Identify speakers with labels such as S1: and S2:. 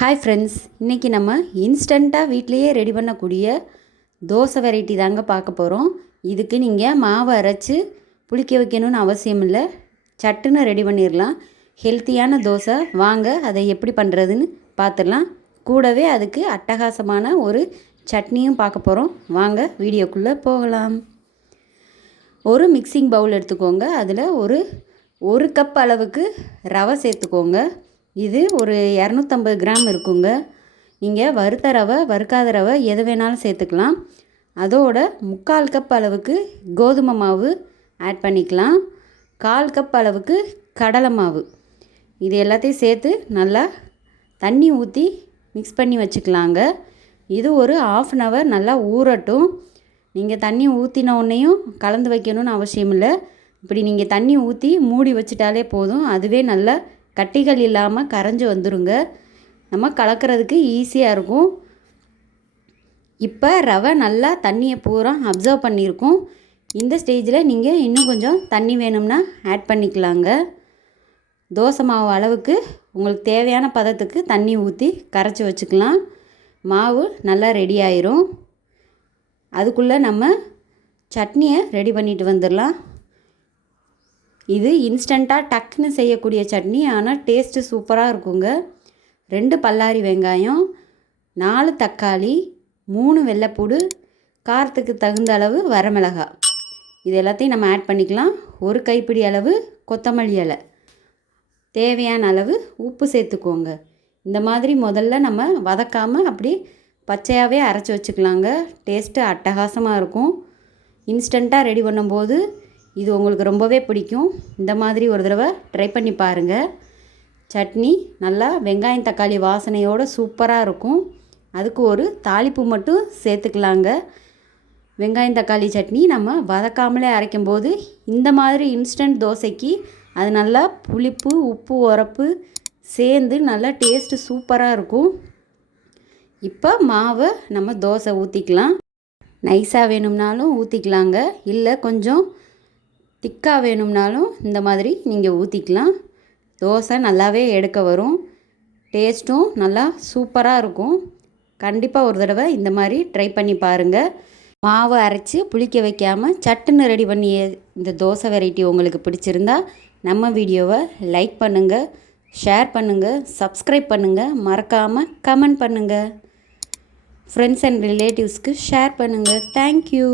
S1: Hi friends இன்றைக்கி நம்ம இன்ஸ்டண்ட்டாக வீட்லேயே ரெடி பண்ணக்கூடிய தோசை வெரைட்டி தாங்க பார்க்க போகிறோம் இதுக்கு நீங்கள் மாவு அரைச்சி புளிக்க வைக்கணும்னு அவசியம் இல்லை. சட்டுன்னு ரெடி பண்ணிடலாம் ஹெல்த்தியான தோசை வாங்க அதை எப்படி பண்ணுறதுன்னு பார்த்துடலாம் கூடவே அதுக்கு அட்டகாசமான ஒரு சட்னியும் பார்க்க போகிறோம் வாங்க வீடியோக்குள்ளே போகலாம். ஒரு மிக்சிங் பவுல் எடுத்துக்கோங்க. அதில் ஒரு ஒரு கப் அளவுக்கு ரவை சேர்த்துக்கோங்க. இது ஒரு இரநூத்தம்பது கிராம் இருக்குங்க. நீங்கள் வறுத்த ரவை வறுக்காத ரவை எது வேணாலும் சேர்த்துக்கலாம். அதோட முக்கால் கப் அளவுக்கு கோதுமை மாவு ஆட் பண்ணிக்கலாம். கால் கப் அளவுக்கு கடலை மாவு. இது எல்லாத்தையும் சேர்த்து நல்லா தண்ணி ஊற்றி மிக்ஸ் பண்ணி வச்சுக்கலாங்க. இது ஒரு ஆஃப் அன் ஹவர் நல்லா ஊறட்டும். நீங்கள் தண்ணி ஊற்றின உடனேயும் கலந்து வைக்கணும்னு அவசியம் இல்லை. இப்படி நீங்கள் தண்ணி ஊற்றி மூடி வச்சிட்டாலே போதும். அதுவே நல்லா கட்டிகள் இல்லாமல் கரைஞ்சி வந்துருங்க. நம்ம கலக்கிறதுக்கு ஈஸியாக இருக்கும். இப்போ ரவை நல்லா தண்ணியை பூரா அப்சர்வ் பண்ணியிருக்கோம் இந்த ஸ்டேஜில் நீங்கள் இன்னும் கொஞ்சம் தண்ணி வேணும்னா ஆட் பண்ணிக்கலாங்க. தோசை மாவு அளவுக்கு உங்களுக்கு தேவையான பதத்துக்கு தண்ணி ஊற்றி கரைச்சி வச்சுக்கலாம். மாவு நல்லா ரெடி ஆயிரும். அதுக்குள்ளே நம்ம சட்னியை ரெடி பண்ணிட்டு வந்துடலாம். இது இன்ஸ்டண்ட்டாக டக்குன்னு செய்யக்கூடிய சட்னி ஆனால் டேஸ்ட்டு சூப்பராக இருக்குங்க. ரெண்டு பல்லாரி வெங்காயம் நாலு தக்காளி மூணு வெள்ளைப்பூடு காரத்துக்கு தகுந்த அளவு வரமிளகாய் இது எல்லாத்தையும் நம்ம ஆட் பண்ணிக்கலாம். ஒரு கைப்பிடி அளவு கொத்தமல்லி இலை. தேவையான அளவு உப்பு சேர்த்துக்கோங்க. இந்த மாதிரி முதல்ல நம்ம வதக்காமல் அப்படி பச்சையாகவே அரைச்சி வச்சுக்கலாங்க. டேஸ்ட்டு அட்டகாசமாக இருக்கும். இன்ஸ்டண்ட்டாக ரெடி பண்ணும்போது இது உங்களுக்கு ரொம்பவே பிடிக்கும். இந்த மாதிரி ஒரு தடவை ட்ரை பண்ணி பாருங்கள் சட்னி நல்லா வெங்காயம் தக்காளி வாசனையோடு சூப்பராக இருக்கும். அதுக்கு ஒரு தாளிப்பு மட்டும் சேர்த்துக்கலாங்க. வெங்காயம் தக்காளி சட்னி நம்ம வதக்காமலே அரைக்கும் போது இந்த மாதிரி இன்ஸ்டன்ட் தோசைக்கு அது நல்லா புளிப்பு உப்பு உரப்பு சேர்ந்து நல்லா டேஸ்ட்டு சூப்பராக இருக்கும். இப்போ மாவை நம்ம தோசை ஊற்றிக்கலாம் நைஸாக வேணும்னாலும் ஊற்றிக்கலாங்க இல்லை கொஞ்சம் திக்காக வேணும்னாலும் இந்த மாதிரி நீங்கள் ஊற்றிக்கலாம் தோசை நல்லாவே எடுக்க வரும். டேஸ்ட்டும் நல்லா சூப்பராக இருக்கும். கண்டிப்பாக ஒரு தடவை இந்த மாதிரி ட்ரை பண்ணி பாருங்கள் மாவை அரைச்சி புளிக்க வைக்காமல் சட்டுன்னு ரெடி பண்ணிய இந்த தோசை வெரைட்டி உங்களுக்கு பிடிச்சிருந்தா நம்ம வீடியோவை லைக் பண்ணுங்கள் ஷேர் பண்ணுங்கள் சப்ஸ்கிரைப் பண்ணுங்கள் மறக்காமல் கமெண்ட் பண்ணுங்கள் ஃப்ரெண்ட்ஸ் அண்ட் ரிலேட்டிவ்ஸ்க்கு ஷேர் பண்ணுங்கள் தேங்க்யூ